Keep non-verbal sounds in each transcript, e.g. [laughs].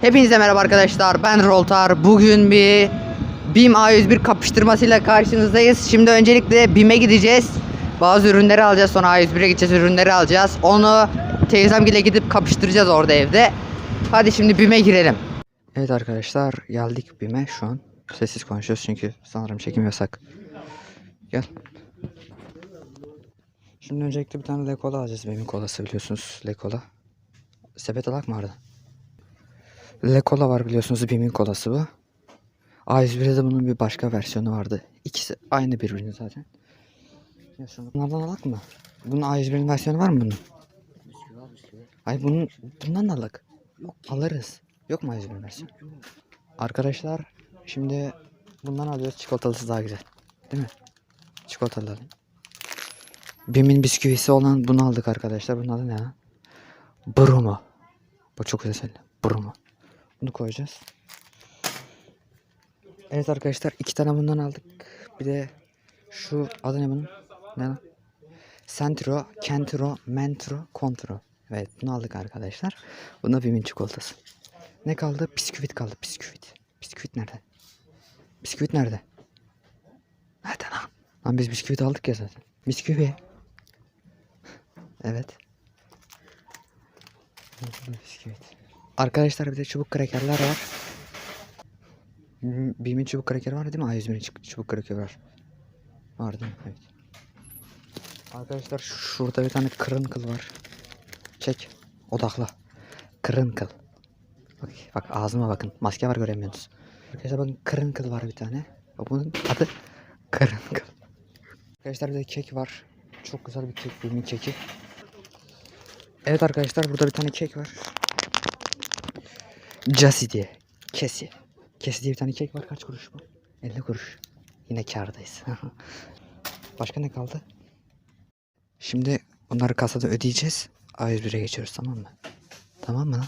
Hepinize merhaba arkadaşlar. Ben Roltar. Bugün bir BİM A101 kapıştırmasıyla karşınızdayız. Şimdi öncelikle BİM'e gideceğiz. Bazı ürünleri alacağız. Sonra A101'e gideceğiz. Ürünleri alacağız. Onu teyzemgile gidip kapıştıracağız orada evde. Hadi şimdi BİM'e girelim. Evet arkadaşlar geldik BİM'e şu an. Sessiz konuşuyoruz çünkü sanırım çekim yasak. Gel. Şimdi öncelikle bir tane Lekola alacağız. BİM'in kolası biliyorsunuz. Lekola. Sepet alak mı orada? Le Cola var biliyorsunuz BİM'in kolası bu. A101'de de bunun bir başka versiyonu vardı. İkisi aynı birbirine zaten. Bunlardan alak mı? Bunun A101'in versiyonu var mı bunun? Ay bunun bundan da alak. Yok alırız. Yok mu A101'in versiyonu? Arkadaşlar şimdi bundan alıyoruz. Çikolatalısı daha güzel. Değil mi? Çikolatalı. BİM'in bisküvisi olan bunu aldık arkadaşlar. Bunun adı ne? Brumo. Bu çok güzel söyle. Brumo. Bunu koyacağız. Evet arkadaşlar iki tane bundan aldık. Bir de şu adı ne bunun? Ne lan? Centro, Kentro, Mentro, Contro. Evet bunu aldık arkadaşlar. Bu da Bim'in çikolatası. Ne kaldı? Bisküvit kaldı. Bisküvit. Bisküvit nerede? Bisküvit nerede? Nerede lan? Lan biz bisküvit aldık ya zaten. Bisküvi. Evet. Bisküvit. Arkadaşlar bir de çubuk krakerler var. Bim'in çubuk kraker var değil mi? A101'in çubuk- kraker var. Var değil mi? Evet. Arkadaşlar şurada bir tane kırınkıl var. Çek. Odakla. Kırınkıl. Bak, bak ağzıma bakın. Maske var göremiyorsunuz. Arkadaşlar bakın kırınkıl var bir tane. Bunun adı kırınkıl. Arkadaşlar bir de kek var. Çok güzel bir kek. Bim'in keki. Evet arkadaşlar burada bir tane kek var. Casi diye. Kesi. Kesi diye bir tane kek var. Kaç kuruş bu? 50 kuruş. Yine kârdayız. [laughs] Başka ne kaldı? Şimdi bunları kasada ödeyeceğiz. A101'e geçiyoruz tamam mı? Tamam mı lan?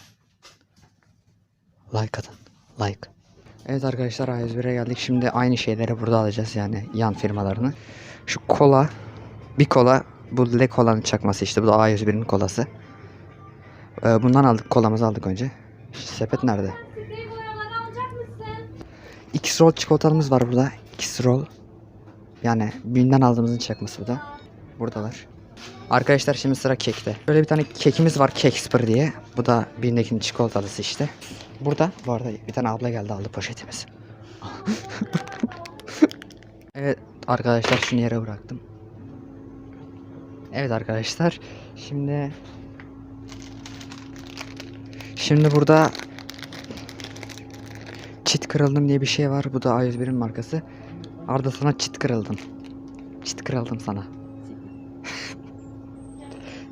Like atın. Like. Evet arkadaşlar A101'e geldik. Şimdi aynı şeyleri burada alacağız yani yan firmalarını. Şu kola. Bir kola. Bu Le Cola'nın çakması işte. Bu da A101'in kolası. Ee, bundan aldık. Kolamızı aldık önce. Sepet nerede? X roll çikolatamız var burada. X roll. Yani BİM'den aldığımızın çakması bu da. Buradalar. Arkadaşlar şimdi sıra kekte. Böyle bir tane kekimiz var Kek Spır diye. Bu da BİM'dekinin çikolatalısı işte. Burada bu arada bir tane abla geldi aldı poşetimiz. [laughs] evet arkadaşlar şunu yere bıraktım. Evet arkadaşlar şimdi Şimdi burada Çit kırıldım diye bir şey var. Bu da A101'in markası. Arda sana çit kırıldım. Çit kırıldım sana. [laughs]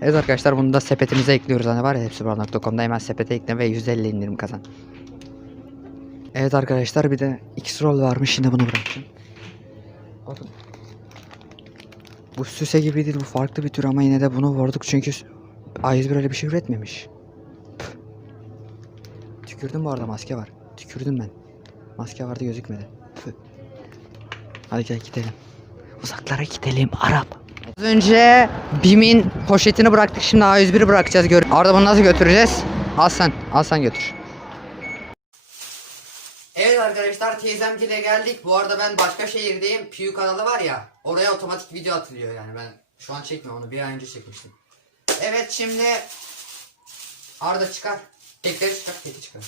evet arkadaşlar bunu da sepetimize ekliyoruz. Hani var ya hepsiburan.com'da hemen sepete ekle ve %50 indirim kazan. Evet arkadaşlar bir de X-Roll varmış. Şimdi bunu bırakacağım. Bakın. Bu süse gibi değil. Bu farklı bir tür ama yine de bunu vurduk çünkü A101 öyle bir şey üretmemiş. Tükürdüm bu arada maske var. Tükürdüm ben. Maske vardı gözükmedi. Hadi gel gidelim. Uzaklara gidelim Arap. Az önce BİM'in poşetini bıraktık şimdi A101'i bırakacağız. Gör Arda bunu nasıl götüreceğiz? Al sen. Al sen götür. Evet arkadaşlar teyzemgile geldik. Bu arada ben başka şehirdeyim. Piyu kanalı var ya. Oraya otomatik video atılıyor yani ben şu an çekmiyorum onu bir ay önce çekmiştim. Evet şimdi Arda çıkar. Tekleri çıkar. Teki çıkar.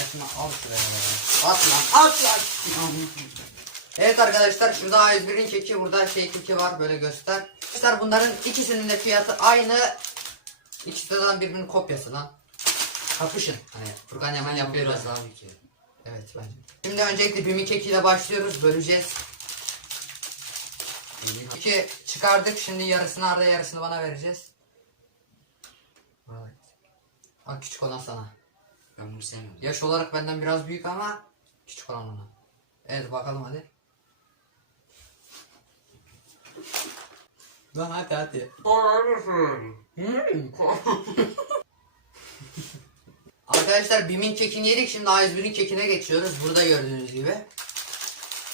Atma al şuraya. ya. At lan at lan. Evet arkadaşlar şurada A101'in keki burada şey keki var böyle göster. Arkadaşlar bunların ikisinin de fiyatı aynı. İkisi de zaten birbirinin kopyası lan. Kapışın. Hani Furkan Yaman yapıyor biraz daha ki. Evet bence. Şimdi öncelikle Bimi kekiyle başlıyoruz. Böleceğiz. İki çıkardık. Şimdi yarısını Arda yarısını bana vereceğiz. Evet. Bak küçük olan sana. Ben bunu sevmiyorum. Yaş olarak benden biraz büyük ama küçük olan ona. Evet bakalım hadi. Lan hadi hadi. [laughs] Arkadaşlar Bim'in kekini yedik şimdi A101'in kekine geçiyoruz. Burada gördüğünüz gibi.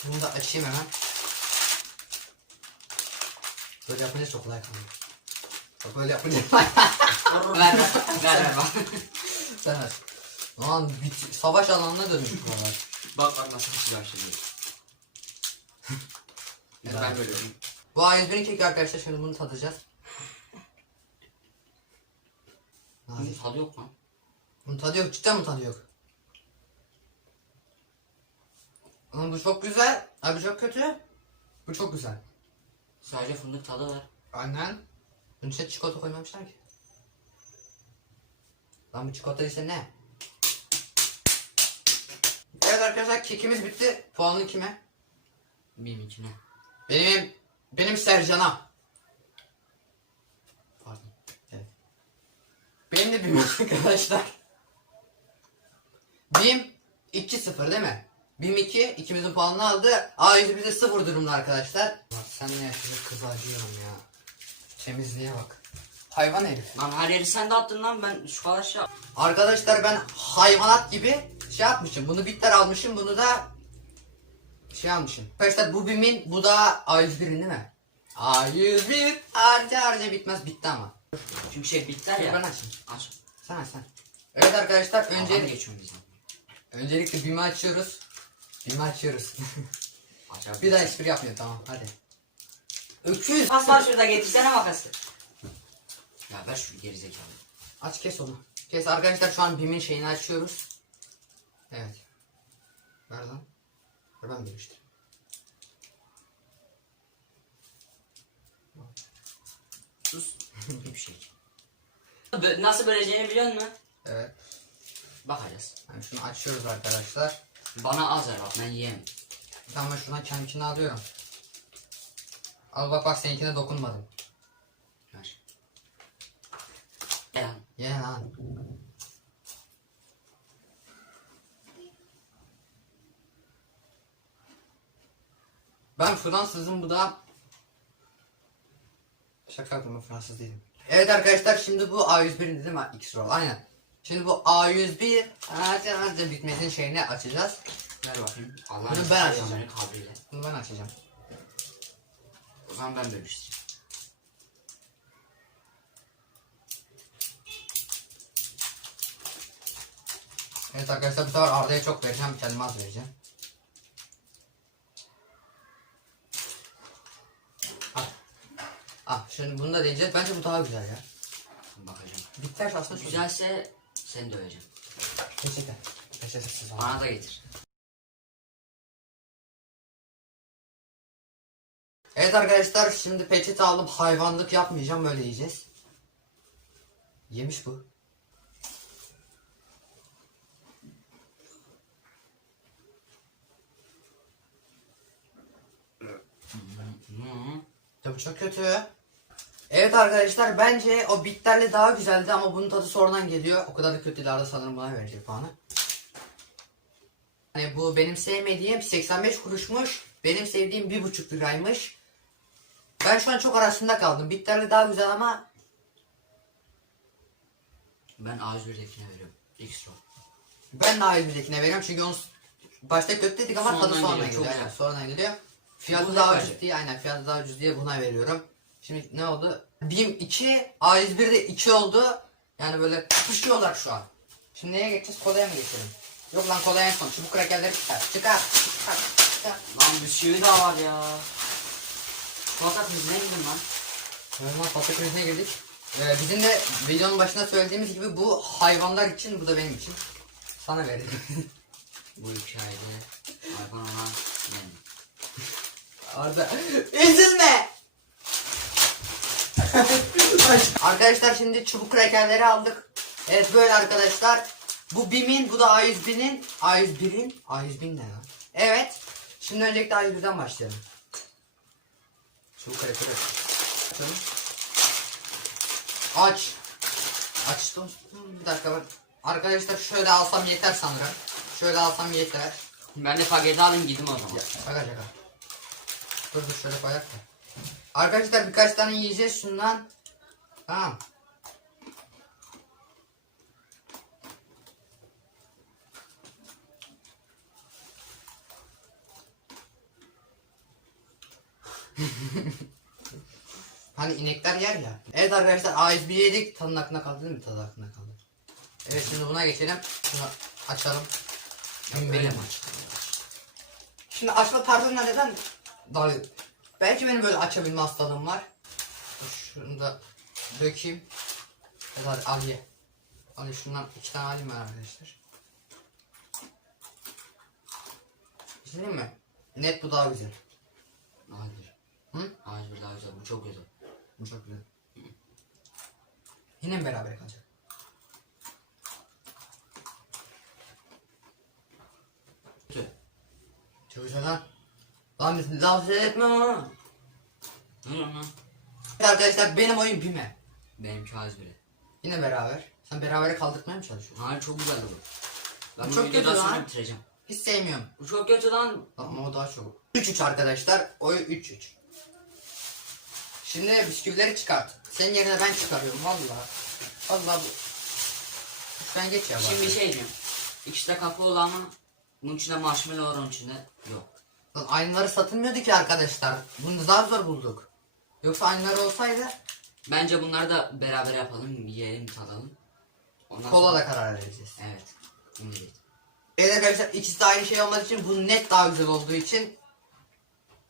Bunu da açayım hemen. Böyle yapınca çok kolay kalıyor. Böyle yapınca. [laughs] ver ver ver ver. bak. istemez. Lan bit- savaş alanına dönmüş buralar. Bak bak nasıl güzel şimdi. [laughs] Ben böyle Bu A101'in keki arkadaşlar şimdi bunu tadacağız. Bunun tadı yok lan. Bunun tadı yok cidden mi tadı yok? Oğlum bu çok güzel. Abi çok kötü. Bu çok güzel. Sadece fındık tadı var. Aynen. Bunun çikolata koymamışlar ki. Lan bu çikolata ise ne? Evet arkadaşlar kekimiz bitti. Puanlı kime? Benim içine. Benim benim Sercan'a. Pardon. Evet. Benim de BİM [laughs] arkadaşlar. BİM 2-0 değil mi? BİM 2 ikimizin puanını aldı. A100 bize 0 durumda arkadaşlar. Sen ne yaşayacak kız acıyorum ya. Temizliğe bak. Hayvan herif. Lan her yeri sen de attın lan ben şu kadar şey yap- Arkadaşlar ben hayvanat gibi şey yapmışım. Bunu bitter almışım. Bunu da şey almışım. Arkadaşlar bu BİM'in bu da A101'in değil mi? A101 harca harca bitmez. Bitti ama. Çünkü şey bitter Dur ya. ben açayım. Aç. Sen aç sen. Evet arkadaşlar Önce önce geçiyorum biz. öncelikle BİM'i açıyoruz. BİM'i açıyoruz. Bir daha espri yapmıyor tamam hadi. Öküz. Var şurada getirsene makası. Ya ver şu gerizekalı. Aç kes onu. Kes arkadaşlar şu an BİM'in şeyini açıyoruz. Evet. Ver lan. Ver ben bölüştüm. Sus. [laughs] bir şey. Nasıl böleceğini biliyor musun? Evet. Bakacağız. Yani şunu açıyoruz arkadaşlar. Bana az ver bak ben yiyeyim. Tamam şuna kendimkini alıyorum. Al bak bak seninkine dokunmadım. Ver. Gel. Ye lan. Ben Fransızım bu da Şaka ben Fransız değilim. Evet arkadaşlar şimdi bu A101'in değil mi? X-Roll aynen. Şimdi bu A101 hadi hadi bitmesinin şeyini açacağız. Ver bakayım. Allah Bunu ben açacağım. Bunu ben açacağım. O zaman ben bölüştüreyim. Evet arkadaşlar bu sefer Arda'ya çok vereceğim kendime az vereceğim. Al. Al şimdi bunu da deneyeceğiz. Bence bu daha güzel ya. Bakacağım. Bitter aslında. Güzelse seni döveceğim. Peçetesiz var. Bana da getir. Evet arkadaşlar şimdi peçete aldım. Hayvanlık yapmayacağım. Böyle yiyeceğiz. Yemiş bu. Ya çok kötü. Evet arkadaşlar bence o bitterli daha güzeldi ama bunun tadı sonradan geliyor. O kadar da kötü değil. Sanırım buna verecek puanı. Hani bu benim sevmediğim 85 kuruşmuş. Benim sevdiğim 1,5 liraymış. Ben şu an çok arasında kaldım. Bitterli daha güzel ama Ben A101'dekine veriyorum. Roll. ben daha yüzdekine veriyorum çünkü onu başta kötü dedik ama tadı sonradan geliyor, Aynen, sonradan geliyor. Fiyatı daha ucuz bence? diye aynen fiyatı daha ucuz diye buna veriyorum. Şimdi ne oldu? BİM 2, A101 de 2 oldu. Yani böyle kapışıyorlar şu an. Şimdi neye geçeceğiz? Kolaya mı geçelim? Yok lan kolaya en son. Çubuk krakerleri çıkar. Çıkar. Çıkar. Çıkar. Lan bisküvi daha var ya. Çikolata krizine gidin lan. Lan patla krizine girdik. Ee, bizim de videonun başında söylediğimiz gibi bu hayvanlar için bu da benim için. Sana verdim. [laughs] Bu hikayede hayvan olan benim. Arda üzülme. [laughs] arkadaşlar şimdi çubuk krakerleri aldık. Evet böyle arkadaşlar. Bu BİM'in bu da A101'in A101'in A101'in ne lan? Evet. Şimdi öncelikle A101'den başlayalım. Kraker açalım. Aç. Açtım. Bir dakika bak. Arkadaşlar şöyle alsam yeter sanırım. Şöyle alsam yeter. Ben de paketi alayım gidin o zaman. Ya şaka şaka. Dur dur şöyle koyak da. Arkadaşlar birkaç tane yiyeceğiz şundan. Tamam. [laughs] hani inekler yer ya. Evet arkadaşlar A101 yedik. Tadın aklına kaldı değil mi? Tadı aklına kaldı. Evet şimdi buna geçelim. Şunu açalım. Benim. aç? Şimdi açma tarzında neden daha belki benim böyle açabilme hastalığım var. Şunu da dökeyim. Hadi al ye. Al şundan iki tane alayım ben arkadaşlar. Güzel mi? Net bu daha güzel. Hayır. Hı? Hayır bir daha güzel. Bu çok güzel. Bu çok güzel. Yine mi beraber kalacak? Kötü. Çok güzel lan. Lan biz laf etme ama. Ne lan lan? Evet arkadaşlar benim oyun Bime. Benimki az bile. Yine beraber. Sen berabere kaldırtmaya mı çalışıyorsun? Hayır çok güzeldi bu. Ben Bu çok kötü lan. bitireceğim. Hiç sevmiyorum. Bu çok kötü lan. Ama o daha çok. 3-3 arkadaşlar. Oy 3-3. Şimdi bisküvileri çıkart. Senin yerine ben çıkarıyorum valla. Valla bu. Ben geç ya bari. Şimdi bir şey diyeyim. İkisi de kakaolu ama bunun içinde marshmallow var onun içinde yok. Lan aynıları satılmıyordu ki arkadaşlar. Bunu daha zor bulduk. Yoksa aynıları olsaydı Bence bunları da beraber yapalım, yiyelim, tadalım. Ondan kola da karar vereceğiz. Evet. Bunu değil. Evet arkadaşlar ikisi de aynı şey olmadığı için bu net daha güzel olduğu için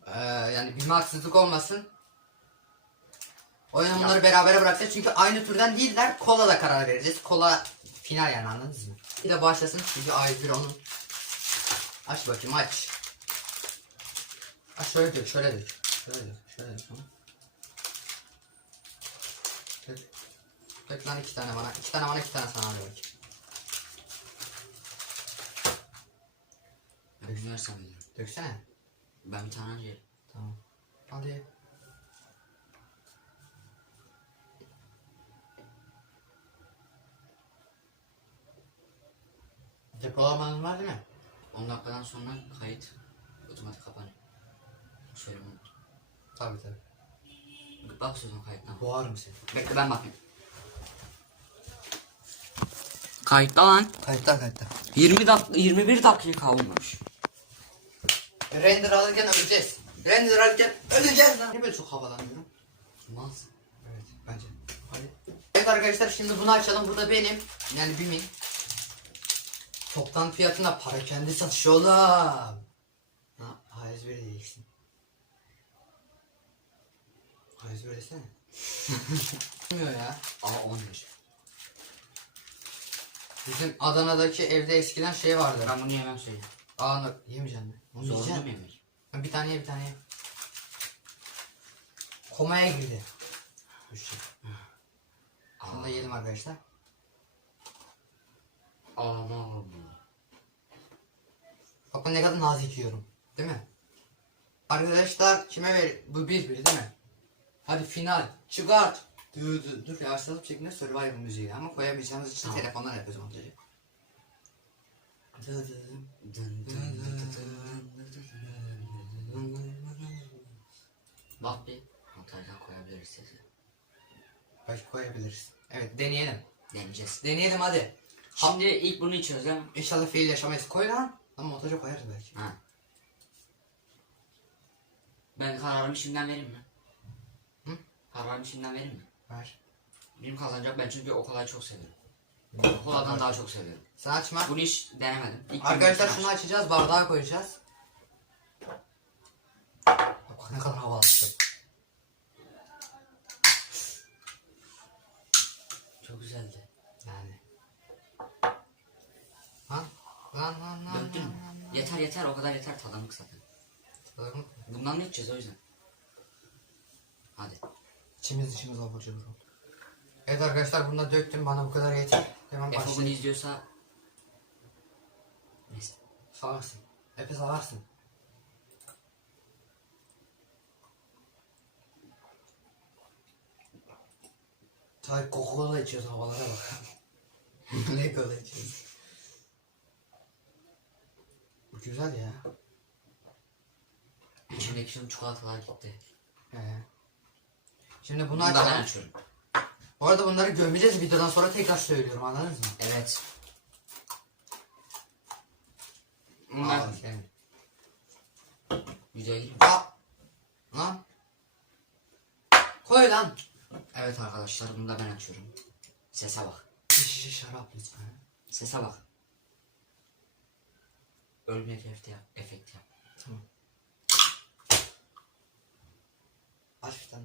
eee yani bir haksızlık olmasın. O yüzden bunları berabere bırakacağız çünkü aynı türden değiller. Kola da karar vereceğiz. Kola final yani anladınız mı? Bir de başlasın çünkü A101 onun. Aç bakayım aç. Aç şöyle dök şöyle dök. Şöyle dök şöyle dök. Dök. Dök lan iki tane bana. iki tane bana iki tane sana hadi bakayım. Ben versem bilirim. Döksene. Ben bir tane yerim. Tamam. Hadi. Depolamanın var değil mi? 10 dakikadan sonra kayıt otomatik kapanıyor. Söyleme unuttum. Tabii tabii. Bak sözün kayıttan. Boğarım seni. Bekle ben bakayım. Kayıtta lan. Kayıtlar kayıtlar. 20 dak 21 dakika olmuş. Render alırken öleceğiz. Render alırken öleceğiz lan. Niye böyle çok havalanıyorum? Olmaz. Evet bence. Hadi. Evet arkadaşlar şimdi bunu açalım. Bu da benim. Yani bimin. Toptan fiyatına para kendi satışı oğlum. Ha, A101 diyeceksin. A101 desene. Bilmiyor ya. Aa 11. Bizim Adana'daki evde eskiden şey vardı. Ben bunu yemem söyle. Aa no- yemeyeceğim mi? Onu Zorunda mı yemek? Ha, Bir tane ye bir tane ye. Komaya girdi. Düşün. Şunu da yedim arkadaşlar. Aman. Bakın ne kadar nazik yiyorum. Değil mi? Arkadaşlar kime ver? Bu bir biri değil mi? Hadi final. Çıkart. Dur dur dur. Yavaşlatıp şeklinde Survivor müziği ama koyamayacağımız için Tamam. telefondan yapıyoruz dın. Bak bir. Montajdan koyabiliriz sesi. Belki koyabiliriz. Evet deneyelim. Deneyeceğiz. Deneyelim hadi. Şimdi ilk bunu içiyoruz? İnşallah fail yaşamayız. Koy lan. Ama montaja koyarız belki. Ha. Ben kararımı şimdiden vereyim mi? Hı? Kararımı şimdiden vereyim mi? Ver. Benim kazanacak ben çünkü o kolayı çok seviyorum. Koladan daha çok seviyorum. Sen açma. Bunu hiç denemedim. İlk Arkadaşlar şunu açacağız. Bardağa koyacağız. Bak ne kadar havalı. Çok güzeldi. Yani. Ha? Lan lan lan. Döktün mü? Yeter yeter o kadar yeter tadımlık zaten. lan. Bundan ne içeceğiz o yüzden? Hadi. İçimiz dışımız abur cubur oldu. Evet arkadaşlar bunu da döktüm. Bana bu kadar yeter. Hemen Efe bunu başlayalım. izliyorsa... Neyse. Salarsın. Efe salarsın. Çay kokola içiyoruz havalara bak. [laughs] ne kola içiyoruz. Bu güzel ya. İçindeki şimdi çikolatalar gitti. Ee. Şimdi bunu Bunu da ben açalım. açıyorum. Bu arada bunları gömeceğiz videodan sonra tekrar söylüyorum anladınız mı? Evet. Aa, Bunlar senin. videoya girmiş. Aa! Lan. Koy lan. Evet arkadaşlar bunu da ben açıyorum. Sese bak. şişe şarap lütfen. Sese bak. Ölme efekti yap. Efekti yap. Tamam. Aç bir tane.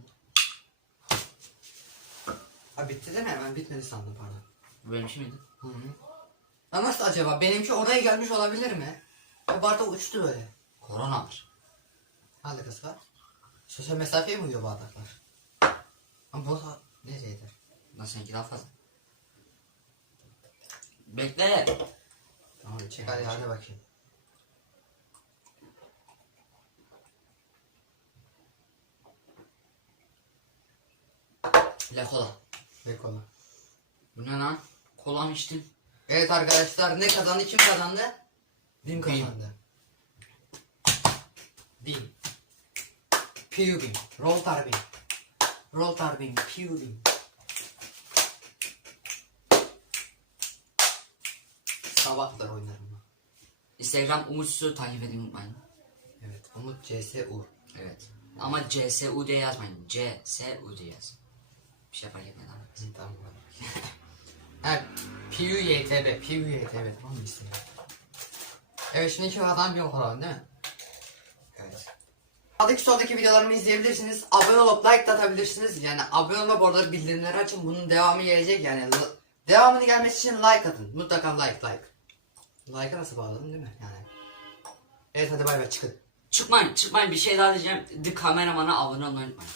Ha bitti değil mi? Ben bitmedi sandım pardon. Benim şey miydi? Hı hı. Ha nasıl acaba? Benimki oraya gelmiş olabilir mi? O bardak uçtu böyle. Koronadır. Alakası var. Sosyal mesafeye mi uyuyor bardaklar? Ama bu nereydi? Lan seninki daha fazla. Bekle. Tamam çek hadi hadi bakayım. Le kola. Ve kola. Bu ne lan? Kola mı içtin? Evet arkadaşlar ne kazandı? Kim kazandı? Bim kazandı. Bim. Piu Bim. Roll tar Bim. Roll tar Bim. Piu Bim. Sabahlar oynarım. Instagram Umutsu'yu takip edin unutmayın. Evet. Umut CSU. Evet. Ama CSU diye yazmayın. CSU diye yazın. Bir şey fark etmedi ama. Hı, Tamam. ha, Piu YTB. Piu YTB. Tamam mı istedim? Evet şimdi iki adam bir okulun değil mi? Evet. Sağdaki soldaki videolarımı izleyebilirsiniz. Abone olup like de atabilirsiniz. Yani abone olma bu arada bildirimleri açın. Bunun devamı gelecek yani. Devamını gelmesi için like atın. Mutlaka like like. Like'a nasıl bağladın değil mi? Yani. Evet hadi bay bay çıkın. Çıkmayın çıkmayın bir şey daha diyeceğim. The kameramana abone olmayı unutmayın.